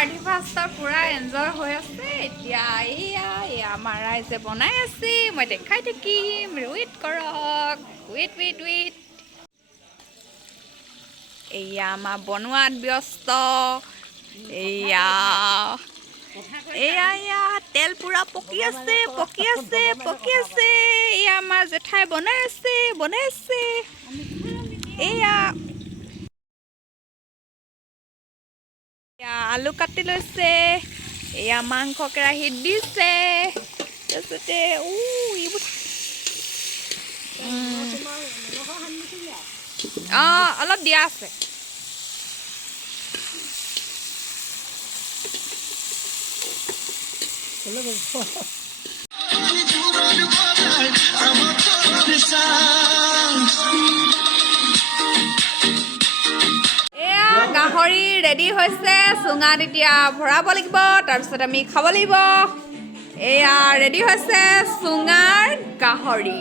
Party ফাৰ্ষ্টৰ পুৰা enjoy হৈ আছে এতিয়া এয়া আমাৰ ৰাইজে বনাই আছে মই দেখাই থাকিম ৱেইট কৰক ৱেইট এয়া আমাৰ বনোৱাত ব্যস্ত এয়া তেল পুৰা পকি আছে এয়া আমাৰ জেঠাই বনাই আছে এয়া আলু কাটি লৈছে এয়া মাংস কেৰাহীত দিছে তাৰপিছতে অলপ দিয়া আছে গাহৰি ৰেডি হৈছে চুঙাত এতিয়া ভৰাব লাগিব তাৰপিছত আমি খাব লাগিব এয়া ৰেডি হৈছে চুঙাৰ গাহৰি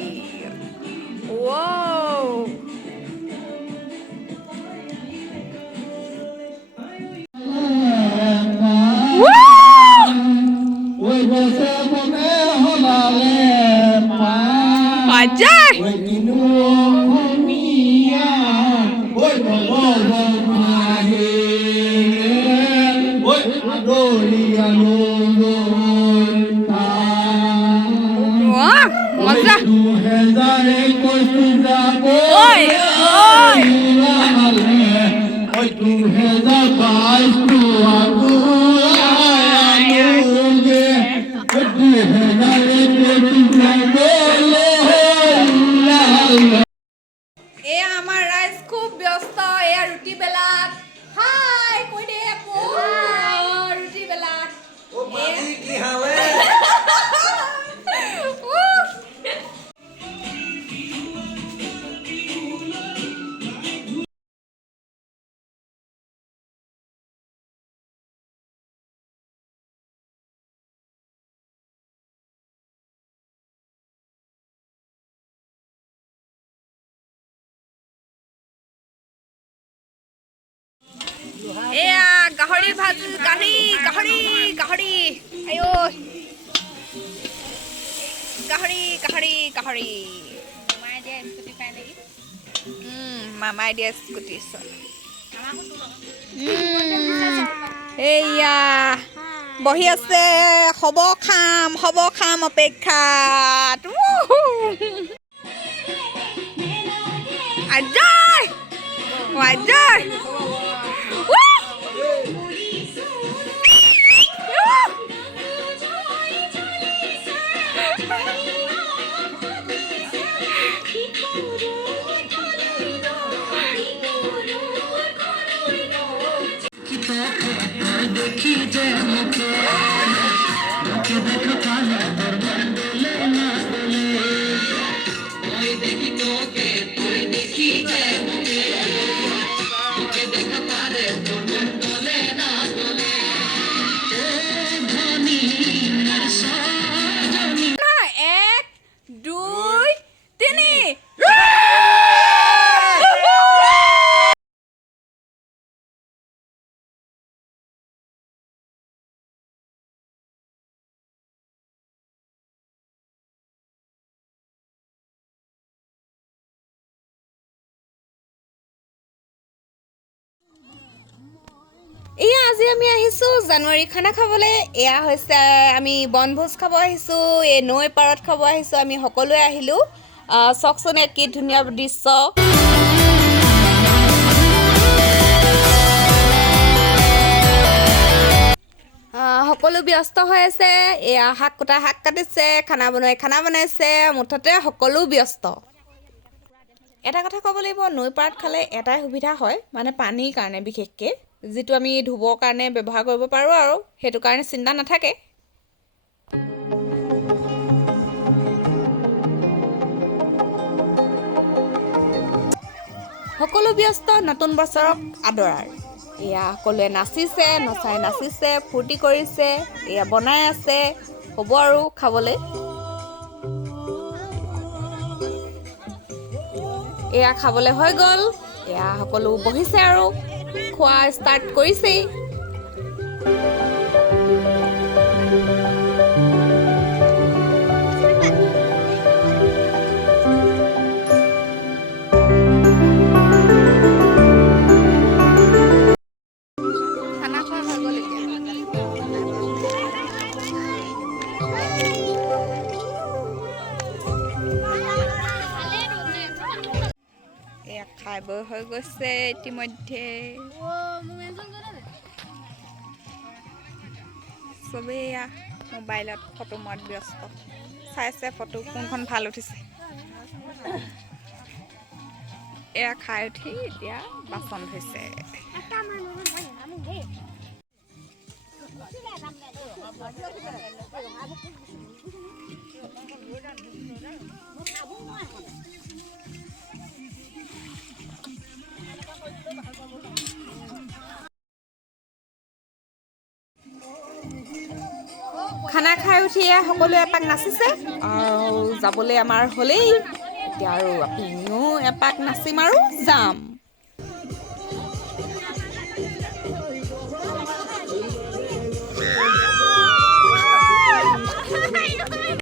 আমাৰ ৰাইজ খুব ব্যস্ত এয়া ৰুটি বেলাত কৈ দে ৰুটি বেলাত এয়া গাহৰি ভাজি গাহৰি আয়ো গাহৰি মামাই দিয়া স্কুটি এয়া বহি আছে হ'ব খাম অপেক্ষাত আজয় আজি আমি আহিছোঁ জানুৱাৰী খানা খাবলৈ এয়া হৈছে আমি বনভোজ খাব আহিছোঁ এই নৈ পাৰত খাব আহিছোঁ আমি সকলোৱে আহিলোঁ চাওকচোন কি ধুনীয়া দৃশ্য সকলো ব্যস্ত হৈ আছে এয়া শাক কাটিছে খানা বনাইছে মুঠতে সকলো ব্যস্ত এটা কথা ক'ব লাগিব নৈ পাৰত খালে এটাই সুবিধা হয় মানে পানীৰ কাৰণে বিশেষকৈ যিটো আমি ধুবৰ কাৰণে ব্যৱহাৰ কৰিব পাৰোঁ আৰু সেইটো কাৰণে চিন্তা নাথাকে সকলো ব্যস্ত নতুন বছৰক আদৰাৰ এয়া সকলোৱে নাচিছে ফূৰ্তি কৰিছে এয়া বনাই আছে হ'ব আৰু খাবলৈ এয়া খাবলৈ হৈ গ'ল এয়া সকলো বহিছে আৰু খোৱা ষ্টাৰ্ট কৰিছেই খানা খোৱা হৈ গ'ল এতিয়া। এয়া খাই বৈ হৈ গৈছে ইতিমধ্যে। চবেই এয়া মোবাইলত ফটো মৰাত ব্যস্ত, চাইছে ফটো কোনখন ভাল উঠিছে। এয়া খাই উঠি এতিয়া বাচন ধুইছে। খানা খাই উঠি সকলোৱে এপাক নাচিছে আৰু যাবলৈ আমাৰ হ'লেই এতিয়া আৰু আমিও এপাক নাচিম আৰু যাম।